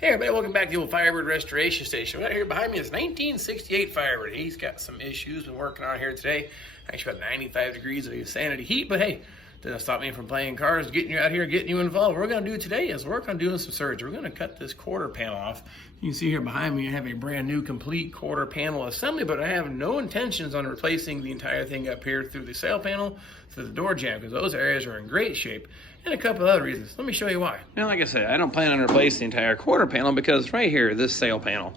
Hey everybody, welcome back to the old Firebird Restoration Station. Right here behind me is 1968 Firebird. He's got some issues been working on here today. Actually about 95 degrees of sanity heat, but hey, doesn't stop me from playing cars, getting you out here, getting you involved. What we're gonna do today is work on doing some surgery. We're gonna cut this quarter panel off. You can see here behind me, I have a brand new complete quarter panel assembly, but I have no intentions on replacing the entire thing up here through the sail panel, through the door jamb, because those areas are in great shape. And a couple of other reasons. Let me show you why. Now, like I said, I don't plan on replacing the entire quarter panel because right here, this sail panel,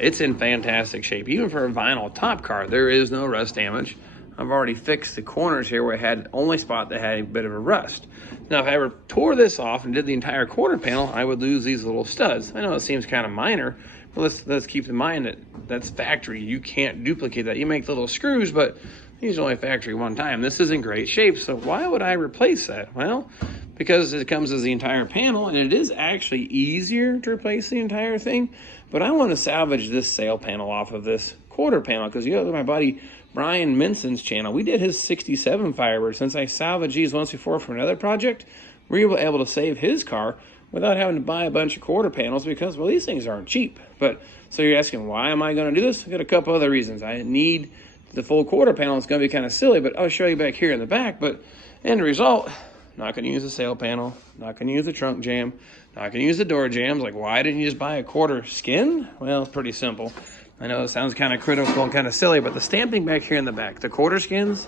it's in fantastic shape. Even for a vinyl top car, there is no rust damage. I've already fixed the corners here where I had the only spot that had a bit of a rust. Now, if I ever tore this off and did the entire quarter panel, I would lose these little studs. I know it seems kind of minor, but let's keep in mind that that's factory. You can't duplicate that. You make the little screws, but these are only factory one time. This is in great shape, so why would I replace that? Well, because it comes as the entire panel, and it is actually easier to replace the entire thing, but I want to salvage this sail panel off of this quarter panel, because you know, my buddy Brian Minson's channel, we did his 67 Firebird. Since I salvaged these once before for another project, we were able to save his car without having to buy a bunch of quarter panels because, well, these things aren't cheap. But, so you're asking, why am I going to do this? I've got a couple other reasons. I need the full quarter panel. It's going to be kind of silly, but I'll show you back here in the back. But end result, not going to use the sail panel, not going to use the trunk jamb, not going to use the door jambs. Like, why didn't you just buy a quarter skin? Well, it's pretty simple. I know it sounds kind of critical and kind of silly, but the stamping back here in the back, the quarter skins,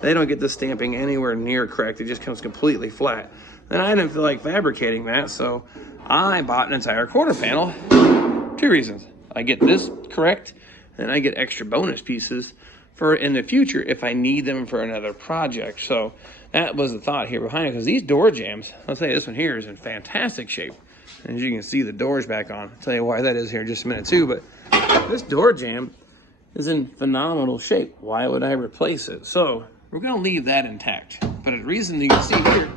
they don't get the stamping anywhere near correct. It just comes completely flat. And I didn't feel like fabricating that, so I bought an entire quarter panel. Two reasons. I get this correct, and I get extra bonus pieces for in the future if I need them for another project. So that was the thought here behind it, because these door jambs, I'll tell you, this one here is in fantastic shape. And as you can see, the door's back on. I'll tell you why that is here in just a minute too, but this door jamb is in phenomenal shape. Why would I replace it? So we're gonna leave that intact. But the reason you can see here,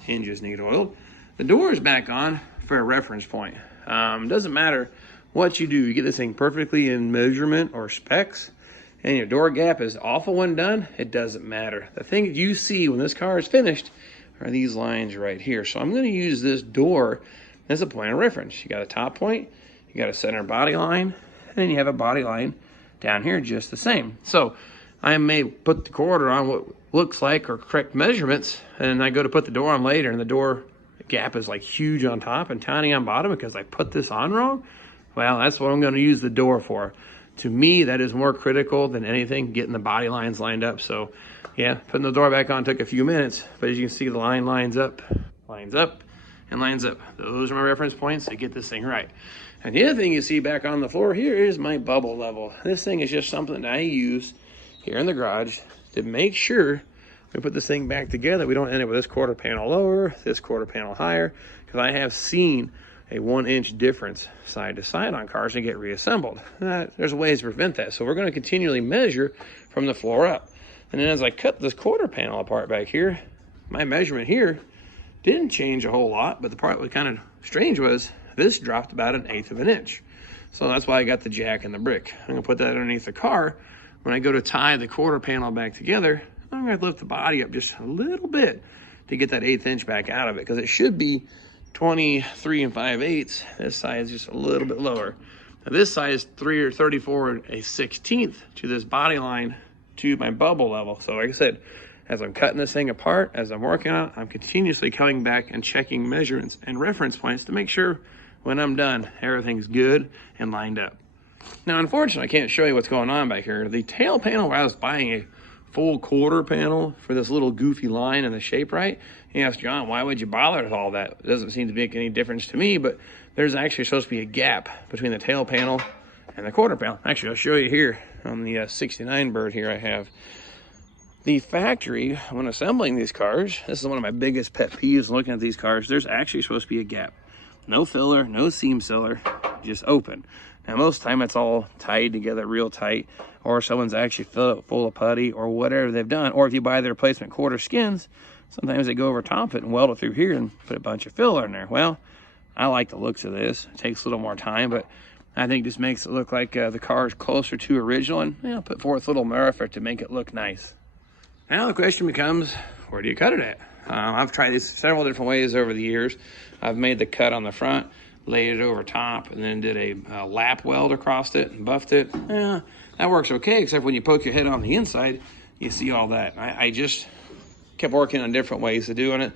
hinges need oil. The door is back on for a reference point. Doesn't matter what you do. You get this thing perfectly in measurement or specs, and your door gap is awful when done, it doesn't matter. The thing you see when this car is finished are these lines right here. So I'm gonna use this door as a point of reference. You got a top point, you got a center body line, and then you have a body line down here just the same. So I may put the quarter on what looks like or correct measurements, and I go to put the door on later, and the door gap is like huge on top and tiny on bottom because I put this on wrong. Well, that's what I'm gonna use the door for. To me, that is more critical than anything, getting the body lines lined up. So yeah, putting the door back on took a few minutes, but as you can see, the line lines up, and lines up. Those are my reference points to get this thing right. And the other thing you see back on the floor here is my bubble level. This thing is just something that I use here in the garage to make sure we put this thing back together. We don't end up with this quarter panel lower, this quarter panel higher, because I have seen a 1-inch difference side to side on cars and get reassembled. There's ways to prevent that. So we're going to continually measure from the floor up. And then as I cut this quarter panel apart back here, my measurement here didn't change a whole lot, but the part that was kind of strange was this dropped about 1/8 of an inch. So that's why I got the jack and the brick. I'm gonna put that underneath the car. When I go to tie the quarter panel back together, I'm gonna lift the body up just a little bit to get that 1/8 inch back out of it, because it should be 23 5/8. This side is just a little bit lower. Now this side is 34 1/16 to this body line to my bubble level. So like I said, as I'm cutting this thing apart, as I'm working on it, I'm continuously coming back and checking measurements and reference points to make sure when I'm done, everything's good and lined up. Now, unfortunately, I can't show you what's going on back here. The tail panel, where I was buying a full quarter panel for this little goofy line and the shape right, he asked, John, why would you bother with all that? It doesn't seem to make any difference to me, but there's actually supposed to be a gap between the tail panel and the quarter panel. Actually, I'll show you here on the 69 Bird here I have. The factory, when assembling these cars, this is one of my biggest pet peeves looking at these cars, there's actually supposed to be a gap. No filler, no seam sealer, just open. Now, most of the time it's all tied together real tight, or someone's actually filled it full of putty or whatever they've done. Or if you buy the replacement quarter skins, sometimes they go over top of it and weld it through here and put a bunch of filler in there. Well, I like the looks of this. It takes a little more time, but I think this makes it look like the car is closer to original, and put forth a little more effort to make it look nice. Now the question becomes, where do you cut it at? I've tried this several different ways over the years. I've made the cut on the front. laid it over top, and then did a lap weld across it and buffed it. Yeah, that works okay, except when you poke your head on the inside, you see all that. I just kept working on different ways of doing it.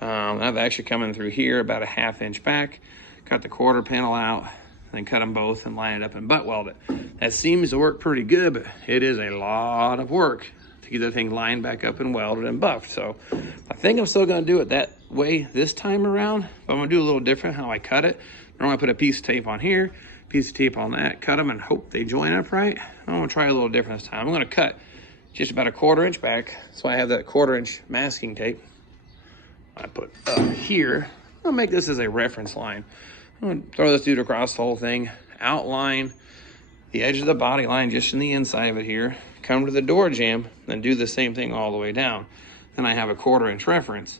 I've actually come in through here about a 1/2 inch back, cut the quarter panel out, then cut them both and line it up and butt weld it. That seems to work pretty good, but it is a lot of work to get the thing lined back up and welded and buffed. So I think I'm still gonna do it that way this time around, but I'm gonna do a little different how I cut it. Normally I put a piece of tape on here, piece of tape on that, cut them and hope they join up right. I'm gonna try a little different this time. I'm gonna cut just about a 1/4 inch back. So I have that 1/4 inch masking tape I put up here. I'll make this as a reference line. I'm gonna throw this dude across the whole thing, outline the edge of the body line just in the inside of it here, come to the door jamb, then do the same thing all the way down. Then I have a 1/4 inch reference.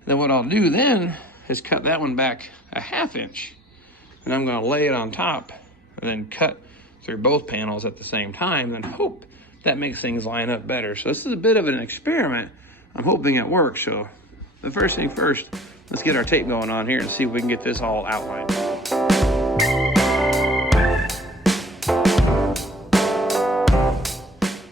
And then what I'll do then is cut that one back a 1/2 inch. And I'm gonna lay it on top and then cut through both panels at the same time and hope that makes things line up better. So this is a bit of an experiment. I'm hoping it works. So the first thing first, let's get our tape going on here and see if we can get this all outlined.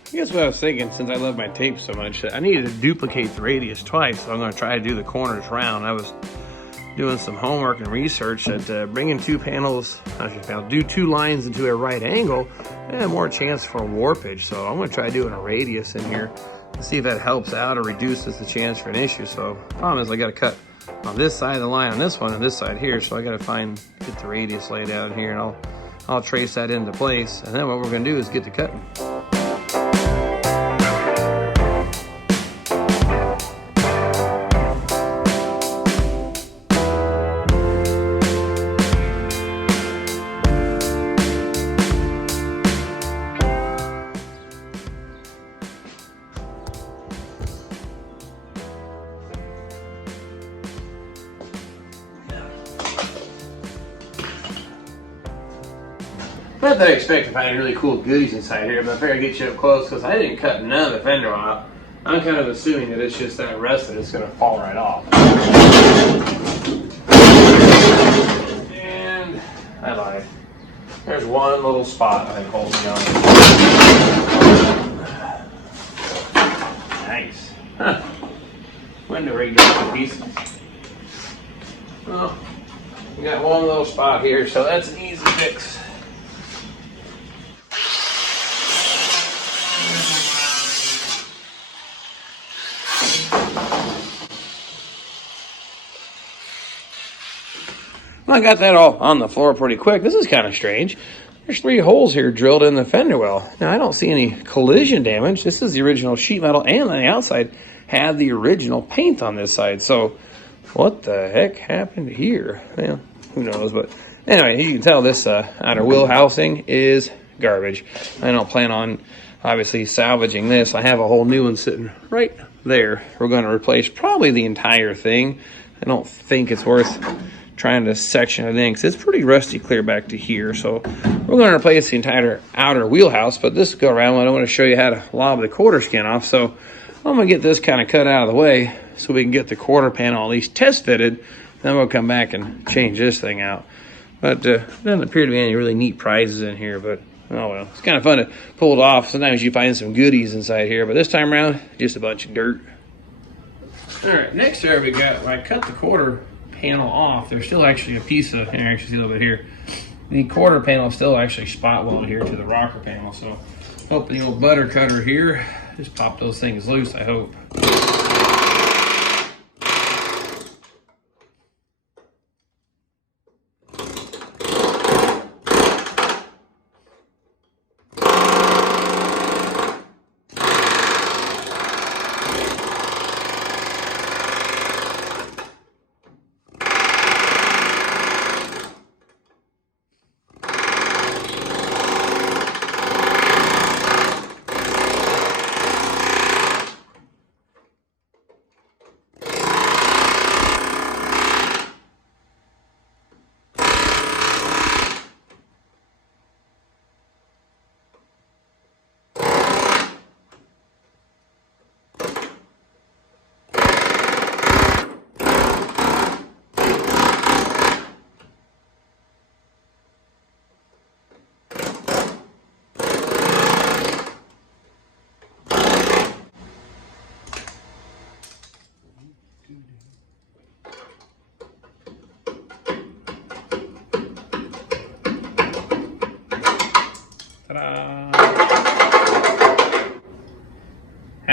I guess what I was thinking, since I love my tape so much, I needed to duplicate the radius twice, so I'm going to try to do the corners round. I was doing some homework and research that bringing two panels, do two lines into a right angle, more chance for warpage. So I'm going to try doing a radius in here and see if that helps out or reduces the chance for an issue. So the problem is I got to cut on this side of the line on this one and this side here, so I got to get the radius laid out here, and I'll trace that into place. And then what we're going to do is get to cutting. Not that I expect to find really cool goodies inside here, but I figured I'd get you up close because I didn't cut none of the fender off. I'm kind of assuming that it's just that rust that it's going to fall right off. And I lied. There's one little spot I think holding me on. Nice. Huh. Window rig goes to pieces. Well, we got one little spot here, so that's an easy fix. I got that all on the floor pretty quick. This is kind of strange. There's 3 holes here drilled in the fender well. Now, I don't see any collision damage. This is the original sheet metal, and on the outside had the original paint on this side. So what the heck happened here? Well, who knows, but anyway, you can tell this outer wheel housing is garbage. I don't plan on obviously salvaging this. I have a whole new one sitting right there. We're going to replace probably the entire thing. I don't think it's worth trying to section it in because it's pretty rusty clear back to here. So we're going to replace the entire outer wheelhouse, but this go around I want to show you how to lob the quarter skin off. So I'm going to get this kind of cut out of the way so we can get the quarter panel at least test fitted. Then we'll come back and change this thing out. But there doesn't appear to be any really neat prizes in here, but oh well, it's kind of fun to pull it off. Sometimes you find some goodies inside here, but this time around, just a bunch of dirt. All right, next there we got, when I cut the quarter panel off, there's still actually a piece of, here, actually see a little bit here. The quarter panel is still actually spot welded here to the rocker panel. So hope the old butter cutter here just pop those things loose, I hope.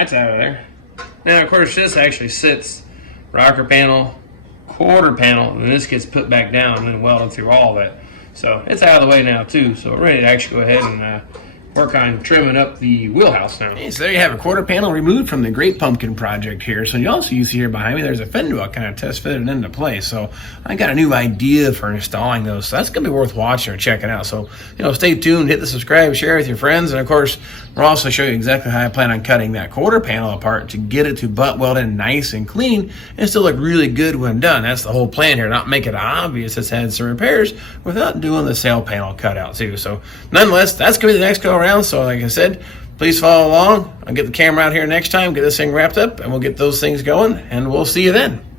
That's out of there. Now, of course, this actually sits rocker panel, quarter panel, and this gets put back down and then welded through all that. So it's out of the way now too. So we're ready to actually go ahead and work on trimming up the wheelhouse now. Okay, so there you have a quarter panel removed from the Great Pumpkin project here. So you also see here behind me, there's a fender well kind of test fitted into place. So I got a new idea for installing those. So that's going to be worth watching or checking out. So, stay tuned, hit the subscribe, share with your friends. And of course, we'll also show you exactly how I plan on cutting that quarter panel apart to get it to butt weld in nice and clean and still look really good when done. That's the whole plan here, not make it obvious it's had some repairs without doing the sail panel cutout too. So nonetheless, that's going to be the next go around. So like I said, please follow along. I'll get the camera out here next time, get this thing wrapped up, and we'll get those things going, and we'll see you then.